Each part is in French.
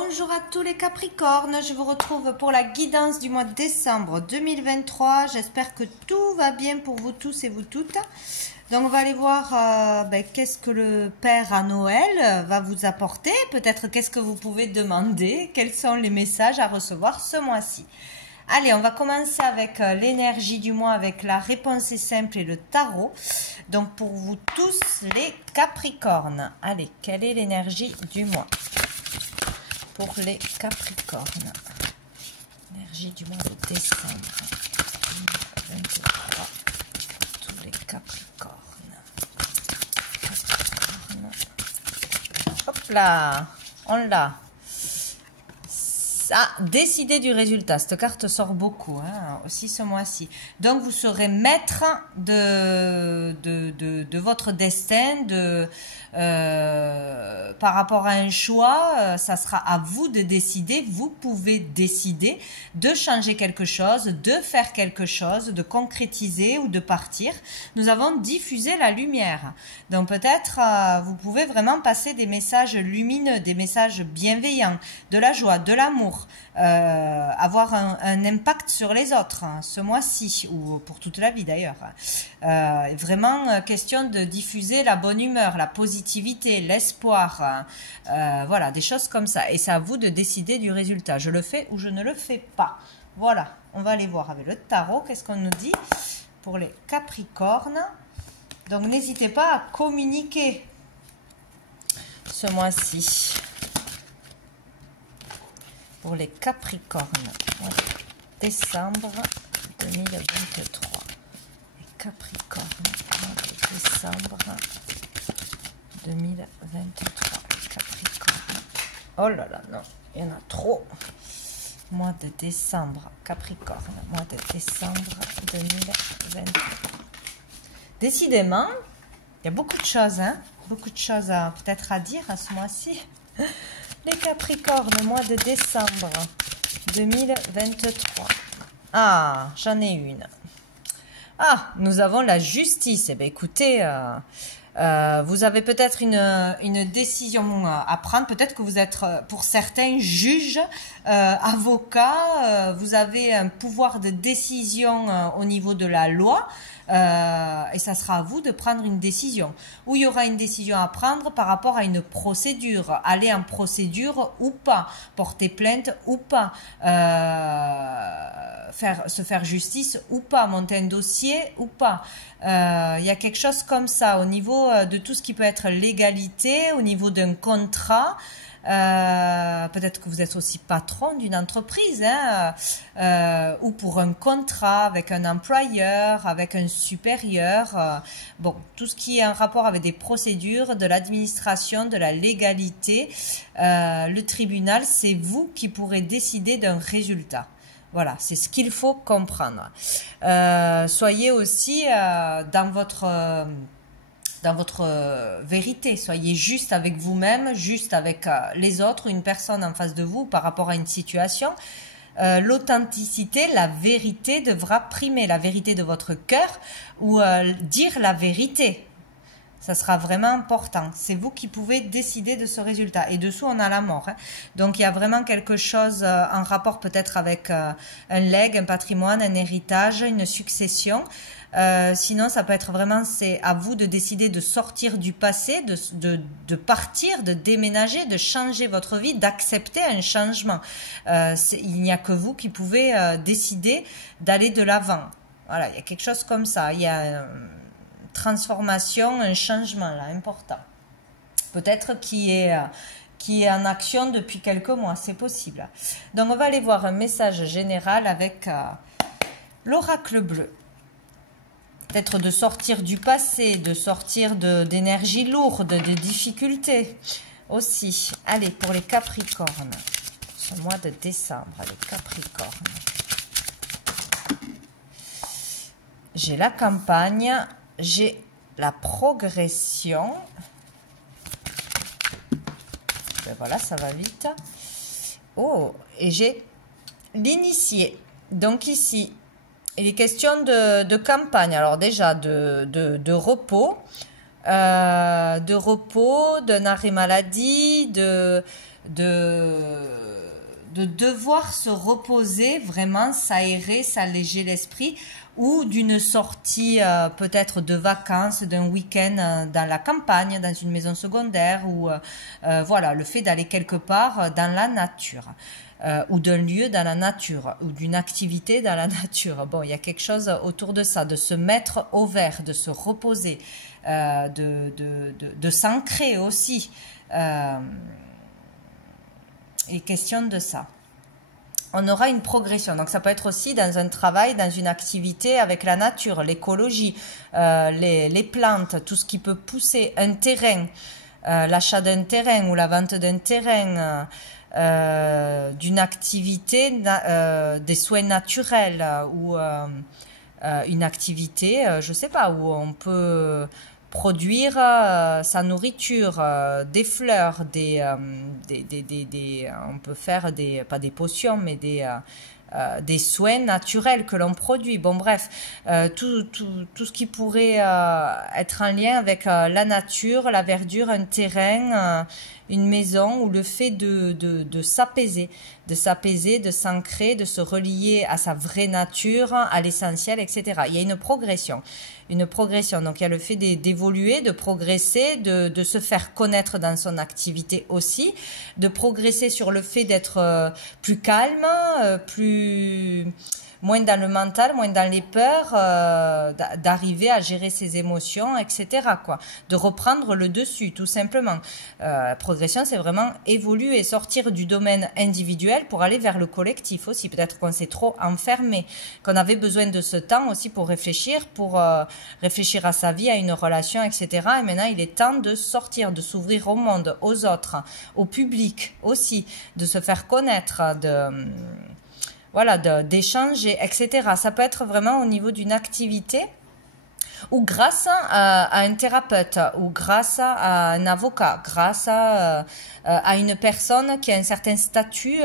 Bonjour à tous les Capricornes, je vous retrouve pour la guidance du mois de décembre 2023. J'espère que tout va bien pour vous tous et vous toutes. Donc on va aller voir qu'est-ce que le Père à Noël va vous apporter. Peut-être qu'est-ce que vous pouvez demander, quels sont les messages à recevoir ce mois-ci. Allez, on va commencer avec l'énergie du mois, avec la réponse est simple et le tarot. Donc pour vous tous les Capricornes, allez, quelle est l'énergie du mois pour les Capricornes? Énergie du mois de décembre 2023 pour tous les Capricornes. Hop là, on l'a. Ah, décider du résultat. Cette carte sort beaucoup, hein, aussi ce mois-ci. Donc, vous serez maître de votre destin, par rapport à un choix. Ça sera à vous de décider. Vous pouvez décider de changer quelque chose, de faire quelque chose, de concrétiser ou de partir. Nous avons diffusé la lumière. Donc, peut-être, vous pouvez vraiment passer des messages lumineux, des messages bienveillants, de la joie, de l'amour. Avoir un impact sur les autres hein, ce mois-ci ou pour toute la vie d'ailleurs. Vraiment question de diffuser la bonne humeur, la positivité, l'espoir, voilà, des choses comme ça. Et c'est à vous de décider du résultat. Je le fais ou je ne le fais pas. Voilà, on va aller voir avec le tarot. Qu'est-ce qu'on nous dit pour les Capricornes? Donc n'hésitez pas à communiquer ce mois-ci. Pour les Capricornes, décembre 2023. Les Capricornes, décembre 2023. Capricorne. Oh là là, non, il y en a trop. Mois de décembre, Capricorne, mois de décembre 2023. Décidément, il y a beaucoup de choses, hein, beaucoup de choses peut-être à dire à ce mois-ci. Les Capricornes, mois de décembre 2023. Ah, j'en ai une. Ah, nous avons la justice. Eh bien, écoutez, vous avez peut-être une décision à prendre. Peut-être que vous êtes, pour certains, juge, avocat. Vous avez un pouvoir de décision au niveau de la loi. Et ça sera à vous de prendre une décision. Ou il y aura une décision à prendre par rapport à une procédure. Aller en procédure ou pas. Porter plainte ou pas. Se faire justice ou pas. Monter un dossier ou pas. Il y a quelque chose comme ça au niveau de tout ce qui peut être légalité, au niveau d'un contrat. Peut-être que vous êtes aussi patron d'une entreprise hein, ou pour un contrat avec un employeur, avec un supérieur. Bon, tout ce qui est en rapport avec des procédures, de l'administration, de la légalité. Le tribunal, c'est vous qui pourrez décider d'un résultat. Voilà, c'est ce qu'il faut comprendre. Soyez aussi dans votre vérité. Soyez juste avec vous-même, juste avec les autres, une personne en face de vous par rapport à une situation. L'authenticité, la vérité devra primer, la vérité de votre cœur ou dire la vérité. Ça sera vraiment important. C'est vous qui pouvez décider de ce résultat. Et dessous, on a la mort. Hein. Donc, il y a vraiment quelque chose en rapport peut-être avec un legs, un patrimoine, un héritage, une succession. Sinon, ça peut être vraiment, c'est à vous de décider de sortir du passé, de partir, de déménager, de changer votre vie, d'accepter un changement. Il n'y a que vous qui pouvez décider d'aller de l'avant. Voilà, il y a quelque chose comme ça. Il y a transformation, un changement là, important. Peut-être qui est en action depuis quelques mois, c'est possible. Donc, on va aller voir un message général avec l'oracle bleu. Peut-être de sortir du passé, de sortir d'énergie lourde, de difficultés aussi. Allez, pour les Capricornes, ce mois de décembre, les Capricornes. J'ai la campagne, j'ai la progression. Ben voilà, ça va vite. Oh, et j'ai l'initié. Donc ici, il est question de campagne. Alors déjà, de repos, de repos, d'un arrêt maladie, de devoir se reposer, vraiment s'aérer, s'alléger l'esprit, ou d'une sortie peut-être de vacances, d'un week-end dans la campagne, dans une maison secondaire, ou voilà, le fait d'aller quelque part dans la nature. Ou d'un lieu dans la nature, ou d'une activité dans la nature. Bon, il y a quelque chose autour de ça, de se mettre au vert, de se reposer, de s'ancrer aussi. Et question de ça. On aura une progression. Donc ça peut être aussi dans un travail, dans une activité avec la nature, l'écologie, les plantes, tout ce qui peut pousser, un terrain, l'achat d'un terrain ou la vente d'un terrain, d'une activité, des soins naturels ou une activité, je sais pas, où on peut produire sa nourriture, des fleurs, on peut faire pas des potions, mais des soins naturels que l'on produit. Bon, bref, tout ce qui pourrait être en lien avec la nature, la verdure, un terrain, une maison, ou le fait de s'apaiser, de s'ancrer, de se relier à sa vraie nature, à l'essentiel, etc. Il y a une progression. Donc il y a le fait d'évoluer, de progresser, de se faire connaître dans son activité aussi, de progresser sur le fait d'être plus calme, moins dans le mental, moins dans les peurs, d'arriver à gérer ses émotions, etc., quoi. De reprendre le dessus, tout simplement. Progression, c'est vraiment évoluer, sortir du domaine individuel pour aller vers le collectif aussi. Peut-être qu'on s'est trop enfermé, qu'on avait besoin de ce temps aussi pour réfléchir à sa vie, à une relation, etc. Et maintenant, il est temps de sortir, de s'ouvrir au monde, aux autres, au public aussi, de se faire connaître, voilà, d'échanger, etc. Ça peut être vraiment au niveau d'une activité, ou grâce à un thérapeute, ou grâce à un avocat, grâce à une personne qui a un certain statut,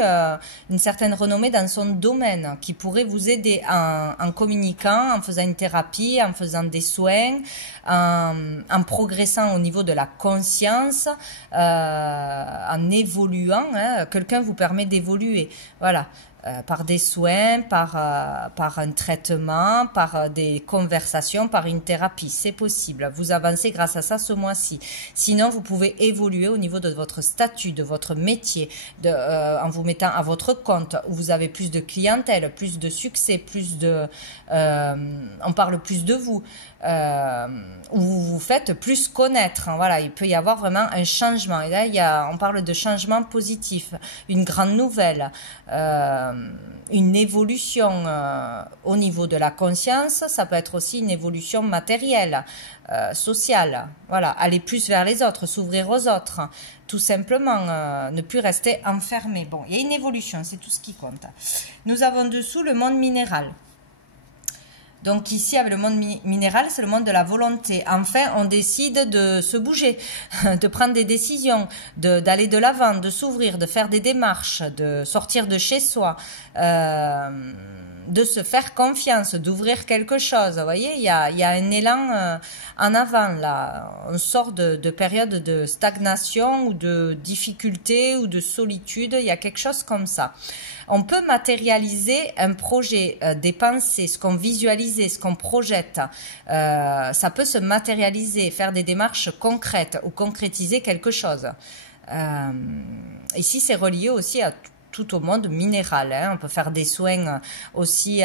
une certaine renommée dans son domaine, qui pourrait vous aider en communiquant, en faisant une thérapie, en faisant des soins, en progressant au niveau de la conscience, en évoluant. Quelqu'un vous permet d'évoluer. Voilà. Par des soins, par un traitement, par des conversations, par une thérapie. C'est possible. Vous avancez grâce à ça ce mois-ci. Sinon, vous pouvez évoluer au niveau de votre statut, de votre métier, en vous mettant à votre compte, où vous avez plus de clientèle, plus de succès, on parle plus de vous, où vous vous faites plus connaître. Voilà, il peut y avoir vraiment un changement. Et là, on parle de changement positif, une grande nouvelle, une évolution au niveau de la conscience. Ça peut être aussi une évolution matérielle, sociale. Voilà, aller plus vers les autres, s'ouvrir aux autres, tout simplement, ne plus rester enfermé. Bon, il y a une évolution, c'est tout ce qui compte. Nous avons dessous le monde minéral. Donc ici, avec le monde minéral, c'est le monde de la volonté. Enfin, on décide de se bouger, de prendre des décisions, d'aller de l'avant, de s'ouvrir, de faire des démarches, de sortir de chez soi, de se faire confiance, d'ouvrir quelque chose. Vous voyez, il y a un élan en avant là. On sort de périodes de stagnation ou de difficulté ou de solitude. Il y a quelque chose comme ça. On peut matérialiser un projet, des pensées, ce qu'on visualise, ce qu'on projette. Ça peut se matérialiser, faire des démarches concrètes ou concrétiser quelque chose. Ici, c'est relié aussi à tout au monde minéral. On peut faire des soins aussi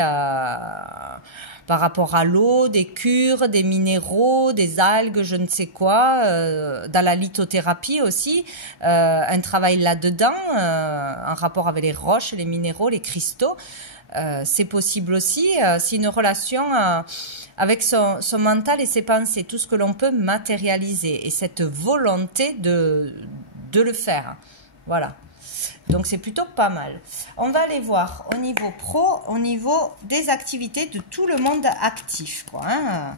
par rapport à l'eau, des cures, des minéraux, des algues, je ne sais quoi, dans la lithothérapie aussi, un travail là-dedans, en rapport avec les roches, les minéraux, les cristaux. C'est possible aussi, c'est une relation avec son mental et ses pensées, tout ce que l'on peut matérialiser et cette volonté de le faire. Voilà. Donc c'est plutôt pas mal. On va aller voir au niveau pro, au niveau des activités de tout le monde actif, quoi, hein.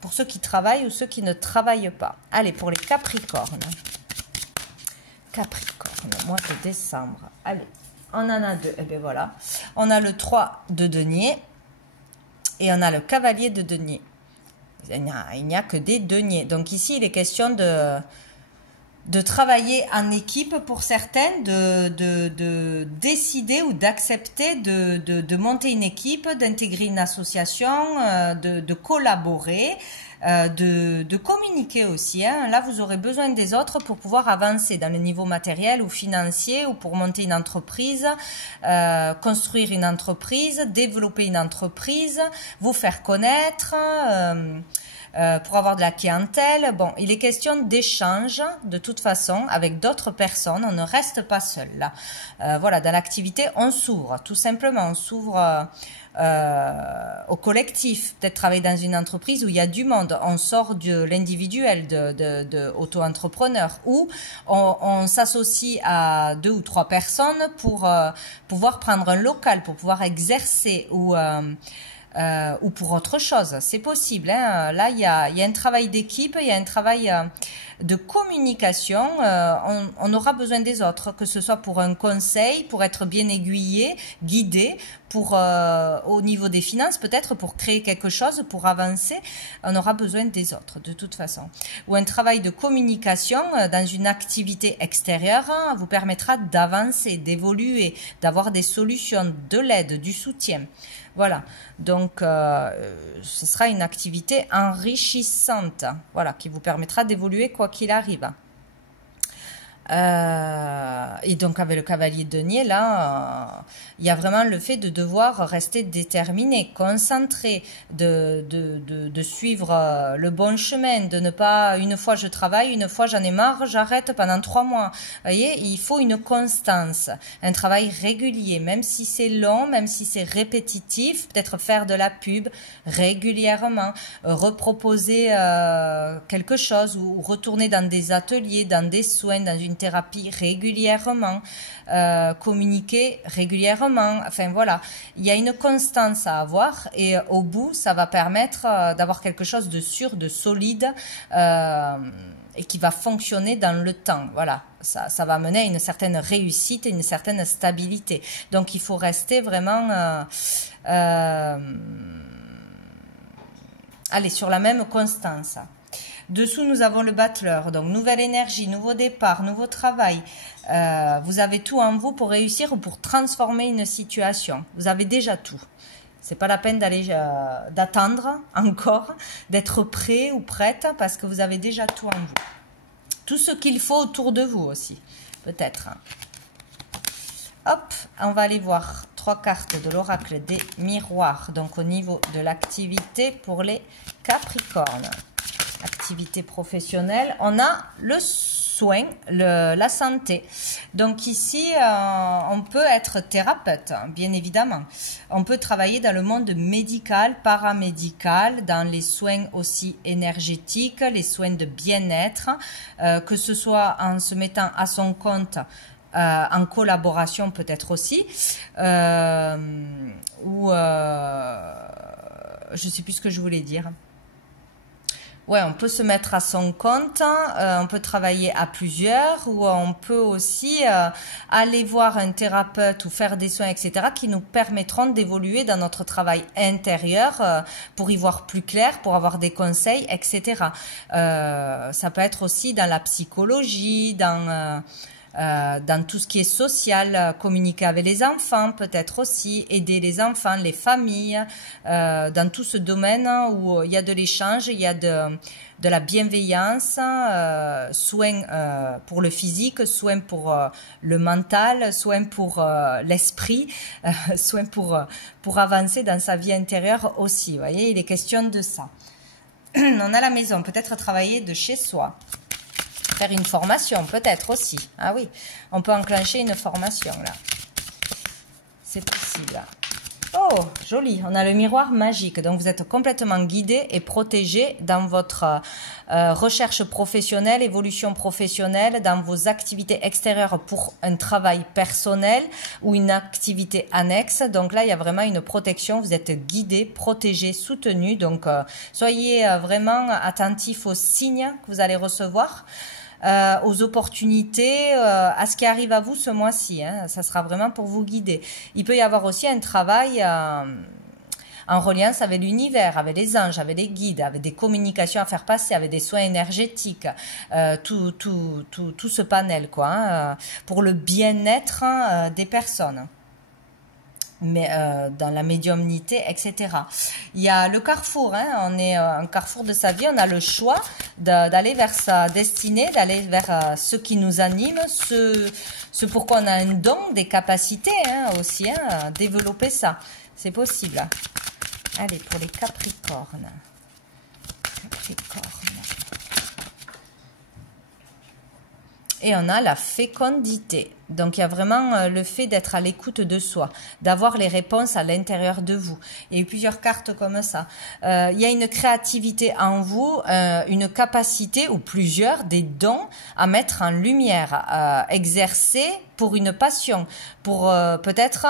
Pour ceux qui travaillent ou ceux qui ne travaillent pas. Allez, pour les Capricornes. Capricorne, mois de décembre. Allez, on en a deux. Et bien voilà. On a le 3 de denier et on a le cavalier de denier. Il n'y a que des deniers. Donc ici, il est question de travailler en équipe pour certaines, de décider ou d'accepter de monter une équipe, d'intégrer une association, de collaborer, de communiquer aussi. Hein. Là, vous aurez besoin des autres pour pouvoir avancer dans le niveau matériel ou financier ou pour monter une entreprise, construire une entreprise, développer une entreprise, vous faire connaître. Pour avoir de la clientèle. Bon, il est question d'échange de toute façon avec d'autres personnes. On ne reste pas seul là. Voilà, dans l'activité, on s'ouvre. Tout simplement, on s'ouvre au collectif. Peut-être travailler dans une entreprise où il y a du monde. On sort de l'individuel, de auto-entrepreneur. Ou on s'associe à 2 ou 3 personnes pour pouvoir prendre un local, pour pouvoir exercer ou pour autre chose, c'est possible. Hein. Là, il y a un travail d'équipe, il y a un travail de communication. On aura besoin des autres, que ce soit pour un conseil, pour être bien aiguillé, guidé, pour au niveau des finances, peut-être pour créer quelque chose, pour avancer. On aura besoin des autres, de toute façon. Ou un travail de communication dans une activité extérieure vous permettra d'avancer, d'évoluer, d'avoir des solutions, de l'aide, du soutien. Voilà, donc ce sera une activité enrichissante, voilà, qui vous permettra d'évoluer quoi qu'il arrive. Et donc avec le cavalier de denier, là, il y a vraiment le fait de devoir rester déterminé, concentré, de suivre le bon chemin, de ne pas, une fois je travaille, une fois j'en ai marre, j'arrête pendant 3 mois. Vous voyez, il faut une constance, un travail régulier, même si c'est long, même si c'est répétitif, peut-être faire de la pub régulièrement, reproposer quelque chose ou retourner dans des ateliers, dans des soins, dans une thérapie régulièrement, communiquer régulièrement, enfin voilà, il y a une constance à avoir et au bout, ça va permettre d'avoir quelque chose de sûr, de solide et qui va fonctionner dans le temps, voilà, ça va mener à une certaine réussite et une certaine stabilité, donc il faut rester vraiment allez, sur la même constance. Dessous, nous avons le battleur, donc nouvelle énergie, nouveau départ, nouveau travail. Vous avez tout en vous pour réussir ou pour transformer une situation. Vous avez déjà tout. C'est pas la peine d'attendre encore, d'être prêt ou prête parce que vous avez déjà tout en vous. Tout ce qu'il faut autour de vous aussi, peut-être. Hop, on va aller voir 3 cartes de l'oracle des miroirs, donc au niveau de l'activité pour les Capricornes. Activité professionnelle, on a le soin, la santé. Donc ici, on peut être thérapeute, bien évidemment. On peut travailler dans le monde médical, paramédical, dans les soins aussi énergétiques, les soins de bien-être, que ce soit en se mettant à son compte, en collaboration peut-être aussi, ou je ne sais plus ce que je voulais dire. Ouais, on peut se mettre à son compte, on peut travailler à plusieurs ou on peut aussi aller voir un thérapeute ou faire des soins, etc., qui nous permettront d'évoluer dans notre travail intérieur pour y voir plus clair, pour avoir des conseils, etc. Ça peut être aussi dans la psychologie, dans tout ce qui est social, communiquer avec les enfants, peut-être aussi aider les enfants, les familles, dans tout ce domaine où il y a de l'échange, il y a de la bienveillance, soins pour le physique, soins pour le mental, soins pour l'esprit, soins pour avancer dans sa vie intérieure aussi. Vous voyez, il est question de ça. On a la maison, peut-être travailler de chez soi. Faire une formation, peut-être aussi. Ah oui, on peut enclencher une formation, là. C'est possible. Oh, joli. On a le miroir magique. Donc, vous êtes complètement guidé et protégé dans votre recherche professionnelle, évolution professionnelle, dans vos activités extérieures pour un travail personnel ou une activité annexe. Donc là, il y a vraiment une protection. Vous êtes guidé, protégé, soutenu. Donc, soyez vraiment attentifs aux signes que vous allez recevoir. Aux opportunités, à ce qui arrive à vous ce mois-ci. Hein. Ça sera vraiment pour vous guider. Il peut y avoir aussi un travail en reliance avec l'univers, avec les anges, avec les guides, avec des communications à faire passer, avec des soins énergétiques, tout ce panel, quoi, hein, pour le bien-être des personnes. Mais dans la médiumnité, etc. Il y a le carrefour, hein, on est un carrefour de sa vie, on a le choix d'aller vers sa destinée, d'aller vers ce qui nous anime, ce pourquoi on a un don, des capacités hein, aussi, hein, développer ça, c'est possible. Allez, pour les Capricornes. Et on a la fécondité. Donc, il y a vraiment le fait d'être à l'écoute de soi, d'avoir les réponses à l'intérieur de vous. Il y a eu plusieurs cartes comme ça. Il y a une créativité en vous, une capacité ou plusieurs, des dons à mettre en lumière, à exercer pour une passion, pour peut-être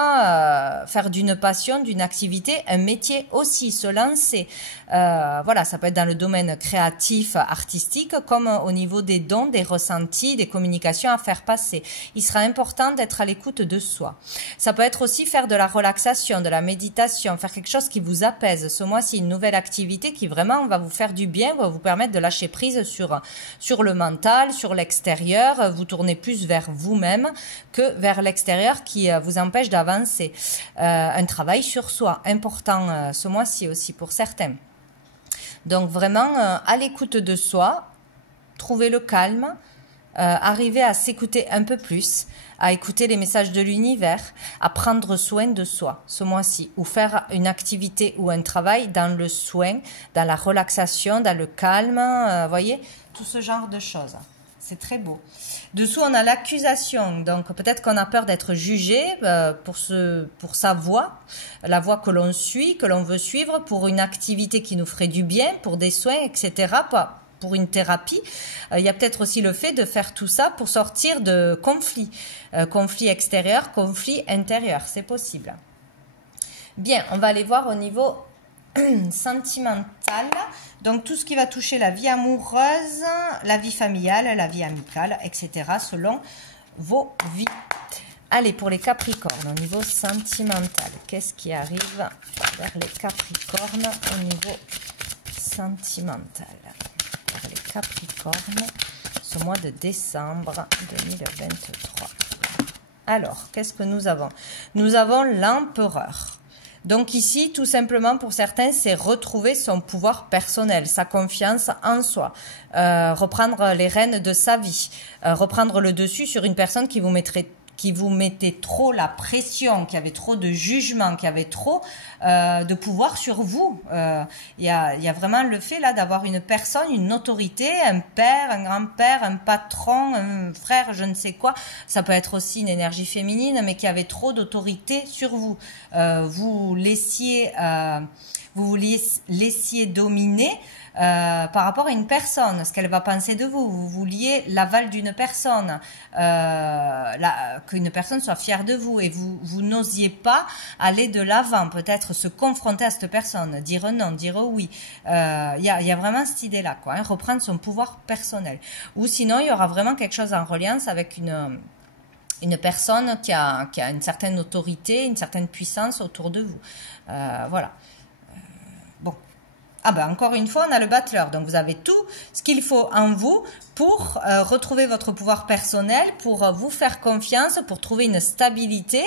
faire d'une passion, d'une activité, un métier aussi, se lancer. Voilà, ça peut être dans le domaine créatif, artistique, comme au niveau des dons, des ressentis, des communications à faire passer. Il sera important d'être à l'écoute de soi. Ça peut être aussi faire de la relaxation, de la méditation, faire quelque chose qui vous apaise. Ce mois-ci, une nouvelle activité qui vraiment va vous faire du bien, va vous permettre de lâcher prise sur le mental, sur l'extérieur, vous tournez plus vers vous-même que vers l'extérieur qui vous empêche d'avancer. Un travail sur soi, important ce mois-ci aussi pour certains. Donc vraiment à l'écoute de soi, trouver le calme, arriver à s'écouter un peu plus, à écouter les messages de l'univers, à prendre soin de soi ce mois-ci, ou faire une activité ou un travail dans le soin, dans la relaxation, dans le calme, voyez, tout ce genre de choses. C'est très beau. Dessous, on a l'accusation. Donc, peut-être qu'on a peur d'être jugé pour sa voie, la voie que l'on suit, que l'on veut suivre, pour une activité qui nous ferait du bien, pour des soins, etc. Pour une thérapie. Il y a peut-être aussi le fait de faire tout ça pour sortir de conflits. Conflits extérieurs, conflits intérieurs. C'est possible. Bien, on va aller voir au niveau sentimental. Donc, tout ce qui va toucher la vie amoureuse, la vie familiale, la vie amicale, etc. selon vos vies. Allez, pour les Capricornes, au niveau sentimental, qu'est-ce qui arrive vers les Capricornes au niveau sentimental? Pour les Capricornes, ce mois de décembre 2023. Alors, qu'est-ce que nous avons? Nous avons l'empereur. Donc ici, tout simplement pour certains, c'est retrouver son pouvoir personnel, sa confiance en soi, reprendre les rênes de sa vie, reprendre le dessus sur une personne qui vous mettait trop la pression, qui avait trop de jugement, qui avait trop de pouvoir sur vous. Il y a vraiment le fait là d'avoir une personne, une autorité, un père, un grand-père, un patron, un frère, je ne sais quoi. Ça peut être aussi une énergie féminine, mais qui avait trop d'autorité sur vous. Vous vous laissiez dominer par rapport à une personne, ce qu'elle va penser de vous. Vous vouliez l'aval d'une personne, qu'une personne soit fière de vous, et vous n'osiez pas aller de l'avant, peut-être se confronter à cette personne, dire non, dire oui. Il y a vraiment cette idée-là, quoi, hein, reprendre son pouvoir personnel. Ou sinon, il y aura vraiment quelque chose en reliance avec une personne qui a une certaine autorité, une certaine puissance autour de vous. Voilà. Bon. Ah ben encore une fois, on a le battleur. Donc vous avez tout ce qu'il faut en vous pour retrouver votre pouvoir personnel, pour vous faire confiance, pour trouver une stabilité,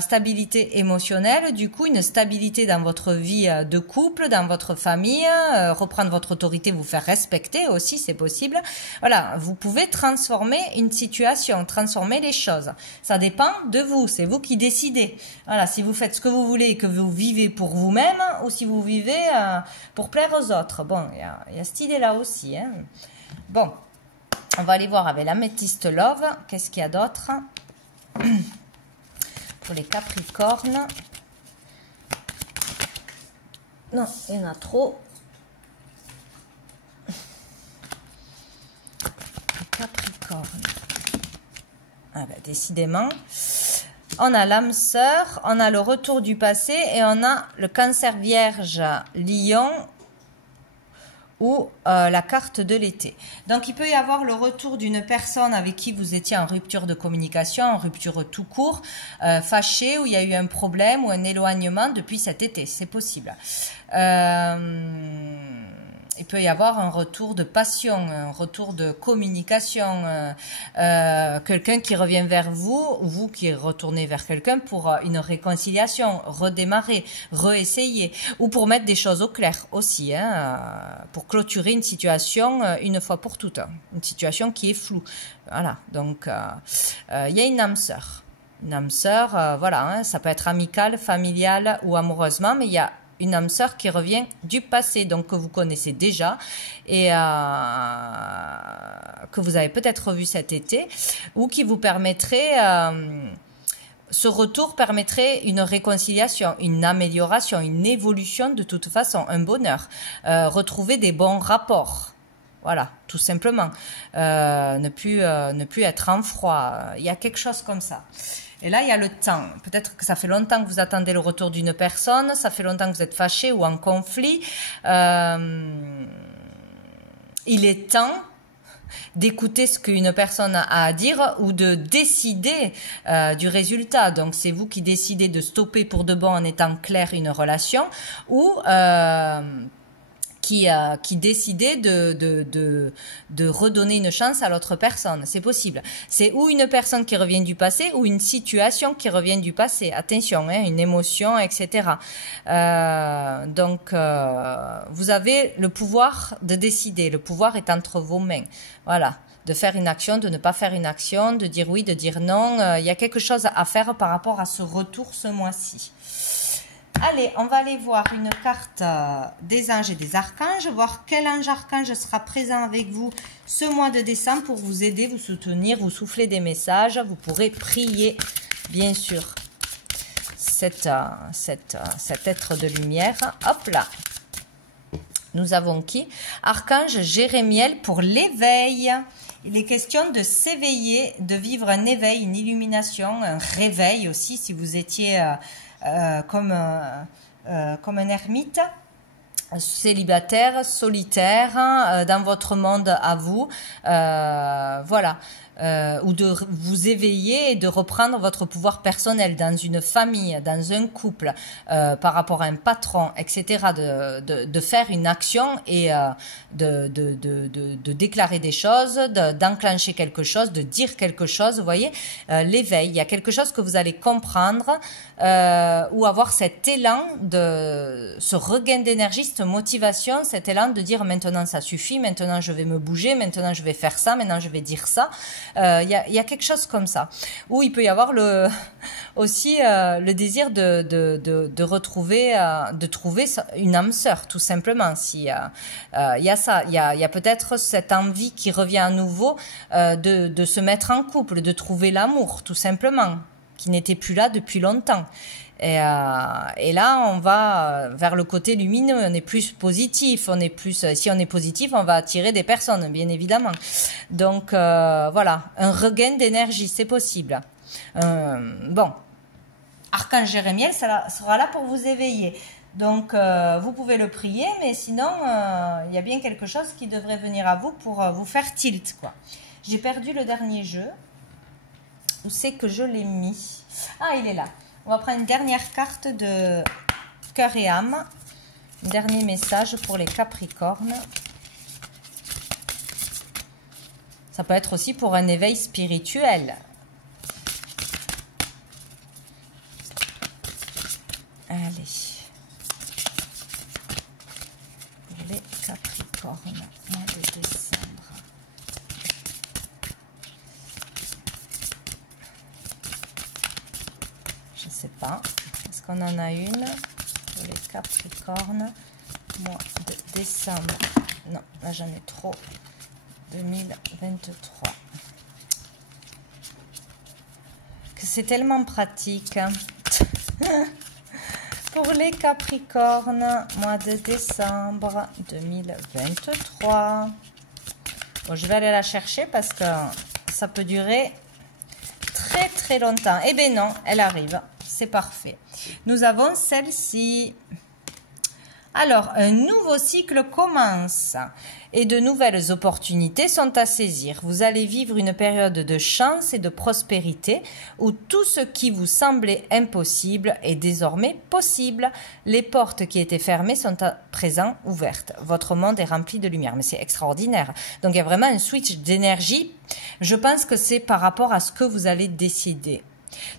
stabilité émotionnelle, du coup une stabilité dans votre vie de couple, dans votre famille, reprendre votre autorité, vous faire respecter aussi, c'est possible. Voilà, vous pouvez transformer une situation, transformer les choses. Ça dépend de vous, c'est vous qui décidez. Voilà, si vous faites ce que vous voulez et que vous vivez pour vous-même, ou si vous vivez pour plaire aux autres. Bon, il y a cette idée-là aussi, hein. Bon, on va aller voir avec l'améthyste love. Qu'est-ce qu'il y a d'autre pour les Capricornes? Non, il y en a trop. Les Capricornes. Ah ben, décidément. On a l'âme sœur, on a le retour du passé et on a le Cancer Vierge Lion ou la carte de l'été. Donc, il peut y avoir le retour d'une personne avec qui vous étiez en rupture de communication, en rupture tout court, fâché, où il y a eu un problème ou un éloignement depuis cet été. C'est possible. Il peut y avoir un retour de passion, un retour de communication, quelqu'un qui revient vers vous, ou vous qui retournez vers quelqu'un pour une réconciliation, redémarrer, réessayer, ou pour mettre des choses au clair aussi, hein, pour clôturer une situation une fois pour toutes, une situation qui est floue. Voilà, donc il y a une âme sœur. Une âme sœur, voilà, hein, ça peut être amical, familial ou amoureusement, mais il y a une âme sœur qui revient du passé, donc que vous connaissez déjà et que vous avez peut-être revu cet été, ou qui vous permettrait, ce retour permettrait une réconciliation, une amélioration, une évolution de toute façon, un bonheur, retrouver des bons rapports. Voilà, tout simplement. Ne plus être en froid. Il y a quelque chose comme ça. Et là, il y a le temps. Peut-être que ça fait longtemps que vous attendez le retour d'une personne, ça fait longtemps que vous êtes fâché ou en conflit. Il est temps d'écouter ce qu'une personne a à dire ou de décider du résultat. Donc, c'est vous qui décidez de stopper pour de bon en étant clair une relation ou qui décidait de redonner une chance à l'autre personne. C'est possible. C'est ou une personne qui revient du passé ou une situation qui revient du passé. Attention, hein, une émotion, etc. Donc, vous avez le pouvoir de décider. Le pouvoir est entre vos mains. Voilà. De faire une action, de ne pas faire une action, de dire oui, de dire non. Il y a quelque chose à faire par rapport à ce retour ce mois-ci. Allez, on va aller voir une carte des anges et des archanges, voir quel ange archange sera présent avec vous ce mois de décembre pour vous aider, vous soutenir, vous souffler des messages. Vous pourrez prier, bien sûr, cet être de lumière. Hop là, nous avons qui? Archange Jérémiel pour l'éveil. Il est question de s'éveiller, de vivre un éveil, une illumination, un réveil aussi si vous étiez... comme un ermite, célibataire, solitaire, dans votre monde à vous, voilà. Ou de vous éveiller et de reprendre votre pouvoir personnel dans une famille, dans un couple, par rapport à un patron, etc. De faire une action et de déclarer des choses, d'enclencher quelque chose, de dire quelque chose. Vous voyez, l'éveil, il y a quelque chose que vous allez comprendre ou avoir cet élan, ce regain d'énergie, cette motivation, cet élan de dire maintenant ça suffit, maintenant je vais me bouger, maintenant je vais faire ça, maintenant je vais dire ça. Il y a quelque chose comme ça. Ou il peut y avoir aussi le désir de retrouver, de trouver une âme sœur, tout simplement. Si, il y a ça, il y a peut-être cette envie qui revient à nouveau de se mettre en couple, de trouver l'amour, tout simplement, qui n'était plus là depuis longtemps. Et là, on va vers le côté lumineux, on est plus positif, si on est positif, on va attirer des personnes, bien évidemment. Donc, voilà, un regain d'énergie, c'est possible. Bon, Archange Jérémiel sera là pour vous éveiller. Donc, vous pouvez le prier, mais sinon, il y a bien quelque chose qui devrait venir à vous pour vous faire tilt, quoi. J'ai perdu le dernier jeu. Où c'est que je l'ai mis? Ah, il est là. On va prendre une dernière carte de cœur et âme. Un dernier message pour les Capricornes. Ça peut être aussi pour un éveil spirituel. Allez. Pour les Capricornes, mois de décembre. Je ne sais pas. Est-ce qu'on en a une pour les Capricornes? Mois de décembre. Non, là j'en ai trop. 2023. Que c'est tellement pratique. Pour les Capricornes, mois de décembre 2023. Bon, je vais aller la chercher parce que ça peut durer très très longtemps. Eh bien non, elle arrive. C'est parfait. Nous avons celle-ci. Alors, un nouveau cycle commence et de nouvelles opportunités sont à saisir. Vous allez vivre une période de chance et de prospérité où tout ce qui vous semblait impossible est désormais possible. Les portes qui étaient fermées sont à présent ouvertes. Votre monde est rempli de lumière. Mais c'est extraordinaire. Donc, il y a vraiment un switch d'énergie. Je pense que c'est par rapport à ce que vous allez décider.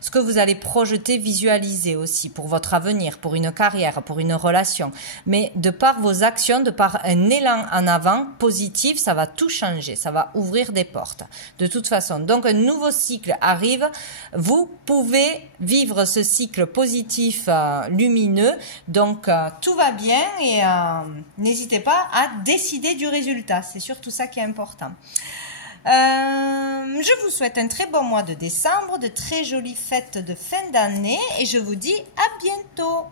Ce que vous allez projeter, visualiser aussi pour votre avenir, pour une carrière, pour une relation. Mais de par vos actions, de par un élan en avant positif, ça va tout changer, ça va ouvrir des portes. De toute façon, donc un nouveau cycle arrive. Vous pouvez vivre ce cycle positif, lumineux. Donc tout va bien et n'hésitez pas à décider du résultat. C'est surtout ça qui est important. Je vous souhaite un très bon mois de décembre, de très jolies fêtes de fin d'année et je vous dis à bientôt.